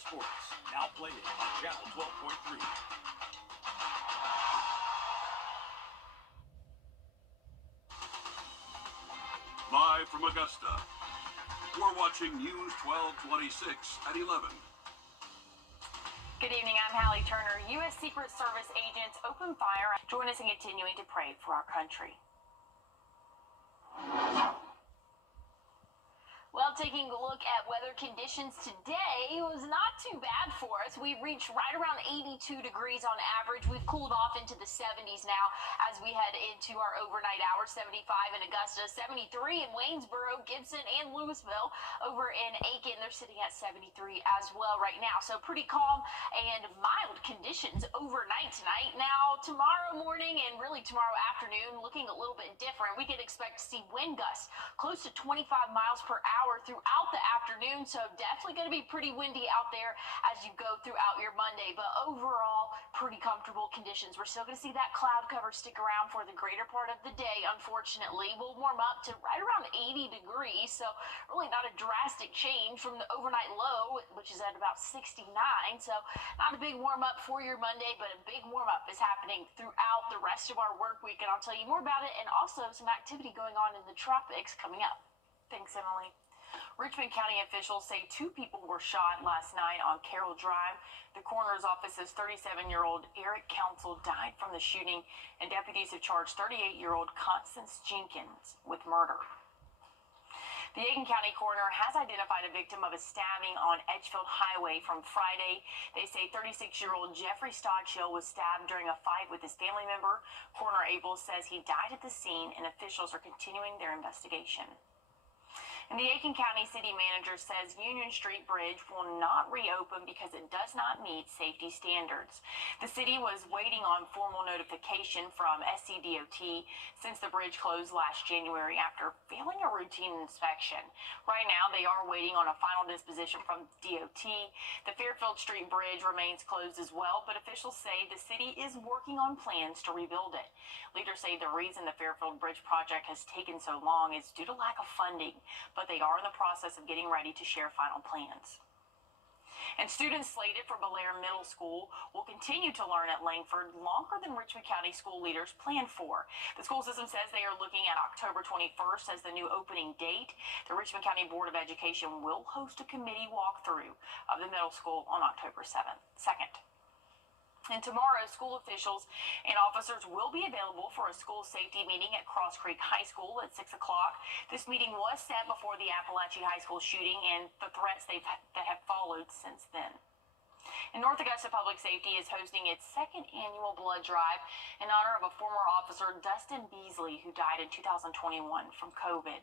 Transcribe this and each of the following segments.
Sports, now playing on Channel 12.3. Live from Augusta, we're watching News 1226 at 11. Good evening, I'm Hallie Turner. U.S. Secret Service agents open fire. Join us in continuing to pray for our country. Well, taking a look at weather conditions today was not too bad for us. We reached right around 82 degrees on average. We've cooled off into the 70s now as we head into our overnight hours. 75 in Augusta, 73 in Waynesboro, Gibson, and Louisville. Over in Aiken, they're sitting at 73 as well right now. So pretty calm and mild conditions overnight tonight. Now, tomorrow morning and really tomorrow afternoon, looking a little bit different. We could expect to see wind gusts close to 25 miles per hour throughout the afternoon, so definitely going to be pretty windy out there as you go throughout your Monday, but overall pretty comfortable conditions. We're still going to see that cloud cover stick around for the greater part of the day. Unfortunately, we'll warm up to right around 80 degrees, so really not a drastic change from the overnight low, which is at about 69, so not a big warm up for your Monday, but a big warm up is happening throughout the rest of our work week, and I'll tell you more about it, and also some activity going on in the tropics coming up. Thanks, Emily. Richmond County officials say 2 people were shot last night on Carroll Drive. The coroner's office says 37-year-old Eric Council died from the shooting, and deputies have charged 38-year-old Constance Jenkins with murder. The Aiken County coroner has identified a victim of a stabbing on Edgefield Highway from Friday. They say 36-year-old Jeffrey Stodchill was stabbed during a fight with his family member. Coroner Abel says he died at the scene, and officials are continuing their investigation. And the Aiken County City Manager says Union Street Bridge will not reopen because it does not meet safety standards. The city was waiting on formal notification from SCDOT since the bridge closed last January after failing a routine inspection. Right now, they are waiting on a final disposition from DOT. The Fairfield Street Bridge remains closed as well, but officials say the city is working on plans to rebuild it. Leaders say the reason the Fairfield Bridge project has taken so long is due to lack of funding, but they are in the process of getting ready to share final plans. And students slated for Belair Middle School will continue to learn at Langford longer than Richmond County school leaders planned for. The school system says they are looking at October 21st as the new opening date. The Richmond County Board of Education will host a committee walkthrough of the middle school on October 2nd. And tomorrow, school officials and officers will be available for a school safety meeting at Cross Creek High School at 6 o'clock. This meeting was set before the Appalachia High School shooting and the threats that have followed since then. And North Augusta Public Safety is hosting its 2nd annual blood drive in honor of a former officer, Dustin Beasley, who died in 2021 from COVID.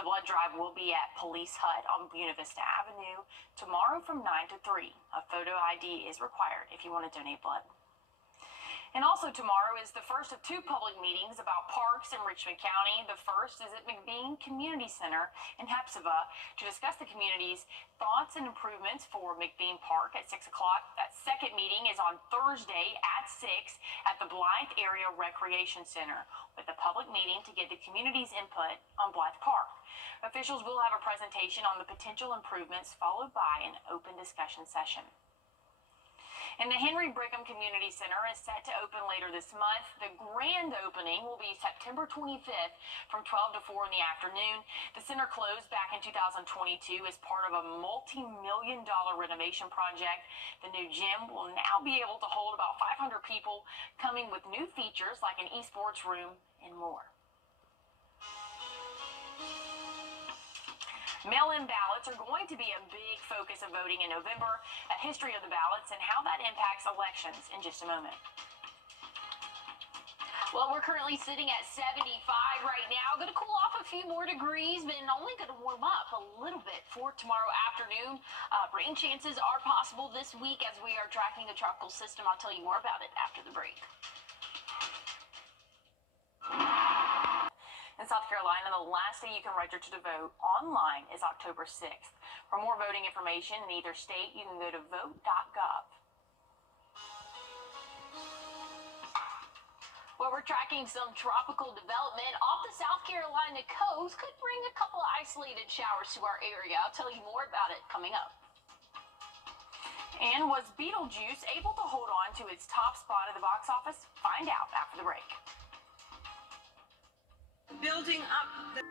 The blood drive will be at Police Hut on Buena Vista Avenue tomorrow from 9 to 3. A photo ID is required if you want to donate blood. And also tomorrow is the first of 2 public meetings about parks in Richmond County. The first is at McBean Community Center in Hepzibah to discuss the community's thoughts and improvements for McBean Park at 6 o'clock. That second meeting is on Thursday at 6 at the Blythe Area Recreation Center with a public meeting to get the community's input on Blythe Park. Officials will have a presentation on the potential improvements followed by an open discussion session. And the Henry Brigham Community Center is set to open later this month. The grand opening will be September 25th from 12 to 4 in the afternoon. The center closed back in 2022 as part of a multi-million-dollar renovation project. The new gym will now be able to hold about 500 people, coming with new features like an esports room and more. Mail-in ballots are going to be a big focus of voting in November. A history of the ballots and how that impacts elections in just a moment. Well, we're currently sitting at 75 right now. Going to cool off a few more degrees, but only going to warm up a little bit for tomorrow afternoon. Rain chances are possible this week as we are tracking the tropical system. I'll tell you more about it after the break. In South Carolina, the last day you can register to vote online is October 6th. For more voting information in either state, you can go to vote.gov. Well, we're tracking some tropical development off the South Carolina coast. Could bring a couple of isolated showers to our area. I'll tell you more about it coming up. And was Beetlejuice able to hold on to its top spot at the box office? Find out after the break. Building up the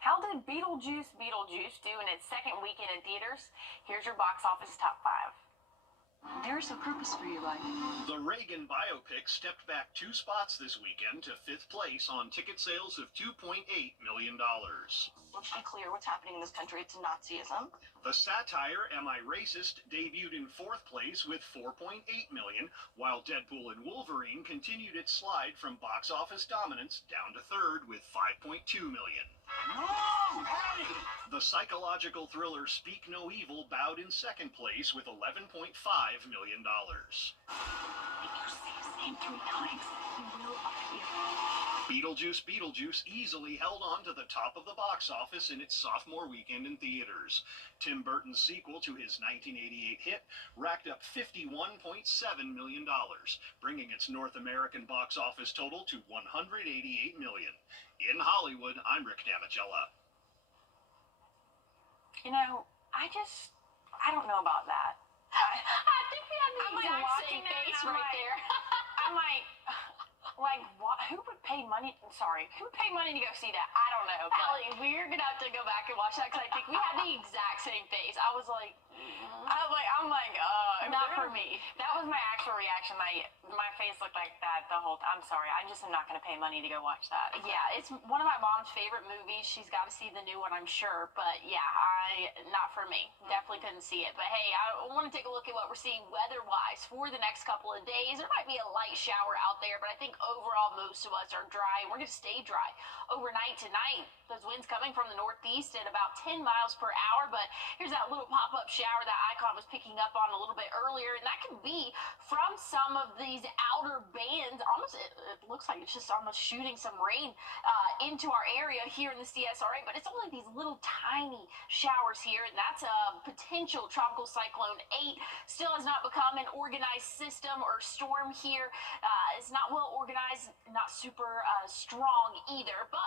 How did Beetlejuice do in its second weekend in theaters? Here's your box office top 5. There's a purpose for your life. The Reagan biopic stepped back 2 spots this weekend to 5th place on ticket sales of $2.8 million. Let's be clear what's happening in this country. It's Nazism. The satire Am I Racist debuted in 4th place with $4.8 million, while Deadpool and Wolverine continued its slide from box office dominance down to 3rd with $5.2 million. No! Hey! The psychological thriller Speak No Evil bowed in 2nd place with $11.5 million. If you say his name 3 times, he will appear. Beetlejuice easily held on to the top of the box office in its sophomore weekend in theaters. Tim Burton's sequel to his 1988 hit racked up $51.7 million, bringing its North American box office total to $188 million. In Hollywood, I'm Rick Damigella. You know, I don't know about that. I think we have the exact same face right there. I'm like, what? Who would pay money? Sorry, who would pay money to go see that? I don't know. Allie, we're gonna have to go back and watch that because I think we had the exact same face. I was like, not for me. That was my actual reaction. My face looked like that the whole time. I'm sorry. I just am not going to pay money to go watch that. Yeah, it's one of my mom's favorite movies. She's got to see the new one, I'm sure. But yeah, not for me. Definitely couldn't see it. But hey, I want to take a look at what we're seeing weather-wise for the next couple of days. There might be a light shower out there, but I think overall most of us are dry. We're going to stay dry overnight tonight. Those winds coming from the northeast at about 10 miles per hour. But here's that little pop-up shower that Icon was picking up on a little bit earlier, and that could be from some of these outer bands. Almost, it looks like it's just almost shooting some rain into our area here in the CSRA, but it's only these little tiny showers here, and that's a potential tropical cyclone 8. Still has not become an organized system or storm here. It's not well organized, not super strong either, but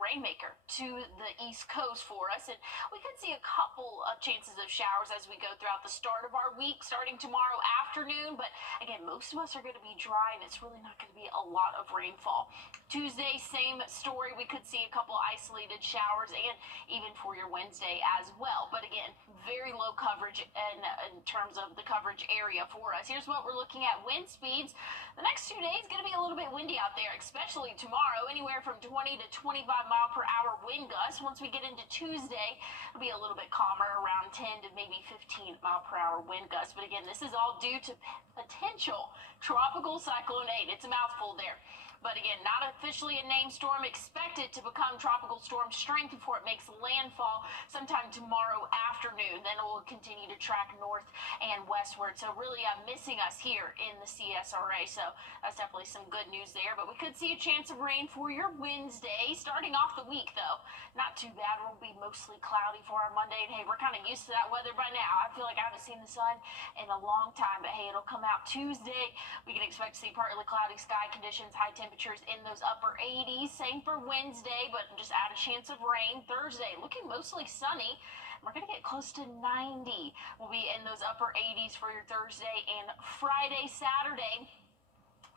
rainmaker to the east coast for us, and we could see a couple of chances of showers as we go throughout the start of our week starting tomorrow afternoon. But again, most of us are going to be dry, and it's really not going to be a lot of rainfall. Tuesday, same story. We could see a couple isolated showers, and even for your Wednesday as well. But again, very low coverage in terms of the coverage area for us. Here's what we're looking at. Wind speeds the next 2 days going to be a little bit windy out there, especially tomorrow, anywhere from 20 to 25 mile per hour wind gusts. Once we get into Tuesday, it'll be a little bit calmer, around 10 to maybe 15 mile per hour wind gusts. But again, this is all due to potential tropical cyclone 8. It's a mouthful there. But again, not officially a named storm, expected to become tropical storm strength before it makes landfall sometime tomorrow afternoon. Then it will continue to track north and westward. So really missing us here in the CSRA. So that's definitely some good news there. But we could see a chance of rain for your Wednesday. Starting off the week, though, not too bad. We'll be mostly cloudy for our Monday. And hey, we're kind of used to that weather by now. I feel like I haven't seen the sun in a long time. But hey, it'll come out Tuesday. We can expect to see partly cloudy sky conditions, high temperatures in those upper 80s. Same for Wednesday, but just add a chance of rain. Thursday, looking mostly sunny. We're going to get close to 90. We'll be in those upper 80s for your Thursday and Friday. Saturday,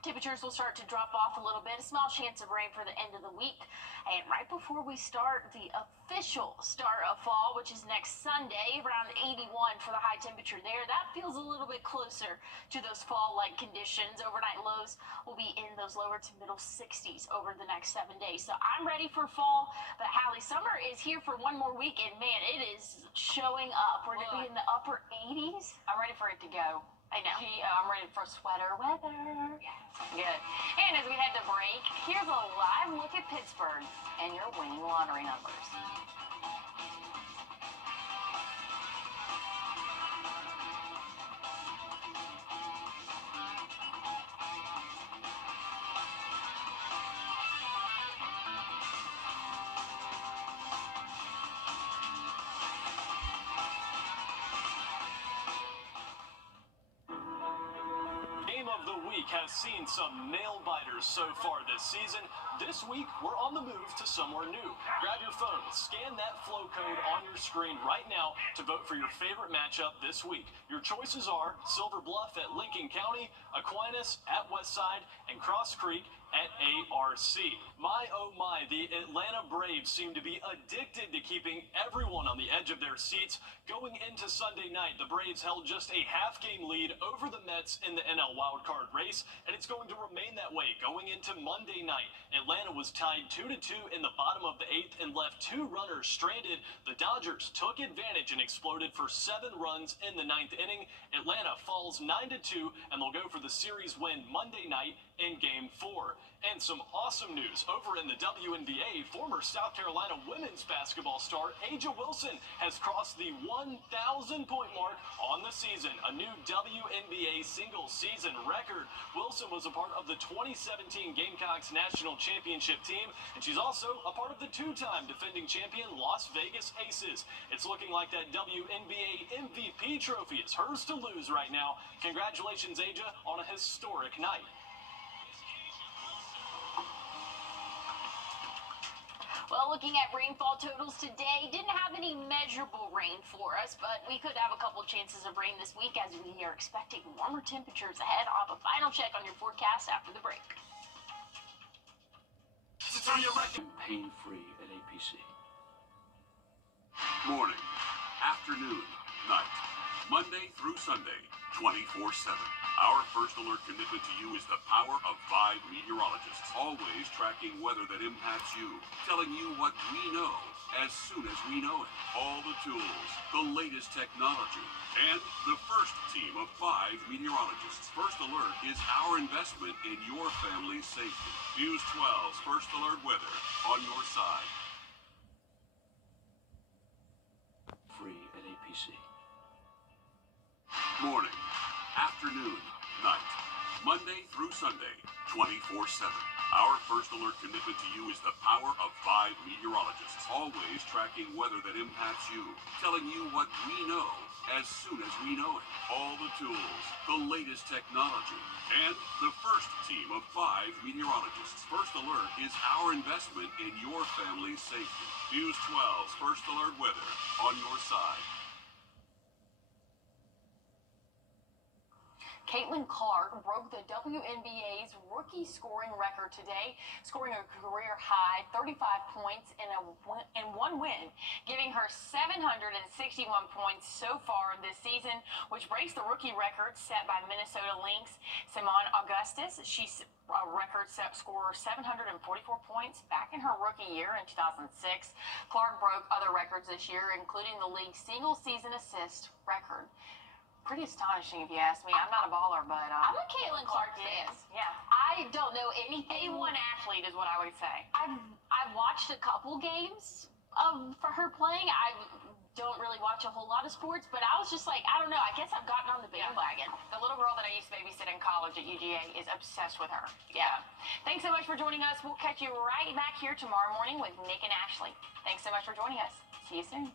temperatures will start to drop off a little bit. A small chance of rain for the end of the week. And right before we start the official start of fall, which is next Sunday, around 81 for the high temperature there. That feels a little bit closer to those fall-like conditions. Overnight lows will be in those lower to middle 60s over the next 7 days. So I'm ready for fall, but Hallie, summer is here for one more week, and man, it is showing up. We're going to be in the upper 80s. I'm ready for it to go. I know. I'm ready for sweater weather. Yes. Good. And as we head to break, here's a live look at Pittsburgh and your winning lottery numbers. Game of the week has seen some nail biters so far this season. This week, we're on the move to somewhere new. Grab your phone, scan that flow code on your screen right now to vote for your favorite matchup this week. Your choices are Silver Bluff at Lincoln County, Aquinas at Westside, and Cross Creek at ARC. My oh my, the Atlanta Braves seem to be addicted to keeping everyone on the edge of their seats. Going into Sunday night, the Braves held just a half-game lead over the Mets in the NL wildcard race, and it's going to remain that way going into Monday night. Atlanta was tied 2-2 in the bottom of the 8th and left 2 runners stranded. The Dodgers took advantage and exploded for 7 runs in the 9th inning. Atlanta falls 9-2, and they'll go for the series win Monday night in Game 4. And some awesome news over in the WNBA. Former South Carolina women's basketball star Aja Wilson has crossed the 1,000-point mark on the season, a new WNBA single-season record. Wilson was a part of the 2017 Gamecocks national championship team, and she's also a part of the 2-time defending champion Las Vegas Aces. It's looking like that WNBA MVP trophy is hers to lose right now. Congratulations, Aja, on a historic night. Well, looking at rainfall totals today, didn't have any measurable rain for us, but we could have a couple chances of rain this week as we are expecting warmer temperatures ahead. I'll have a final check on your forecast after the break. Pain-free at APC. Morning, afternoon, night, Monday through Sunday, 24/7. Our first alert commitment to you is the power of 5 meteorologists, always tracking weather that impacts you, telling you what we know as soon as we know it. All the tools, the latest technology, and the first team of 5 meteorologists. First Alert is our investment in your family's safety. News 12's First Alert weather on your side. Free at APC. Morning, afternoon, night, Monday through Sunday, 24/7. Our first alert commitment to you is the power of 5 meteorologists, always tracking weather that impacts you, telling you what we know as soon as we know it. All the tools, the latest technology, and the first team of 5 meteorologists. First Alert is our investment in your family's safety. News 12's First Alert weather on your side. Caitlin Clark broke the WNBA's rookie scoring record today, scoring a career high 35 points in one win, giving her 761 points so far this season, which breaks the rookie record set by Minnesota Lynx Simone Augustus. She's a record scorer 744 points back in her rookie year in 2006. Clark broke other records this year, including the league's single-season assist record. Pretty astonishing if you ask me. I'm not a baller, but I'm a Caitlin Clark fan. Yeah, I don't know anything. A1 athlete is what I would say. I've watched a couple games for her playing. I don't really watch a whole lot of sports, but I was just like, I don't know. I guess I've gotten on the bandwagon. The little girl that I used to babysit in college at UGA is obsessed with her. Yeah. Thanks so much for joining us. We'll catch you right back here tomorrow morning with Nick and Ashley. Thanks so much for joining us. See you soon.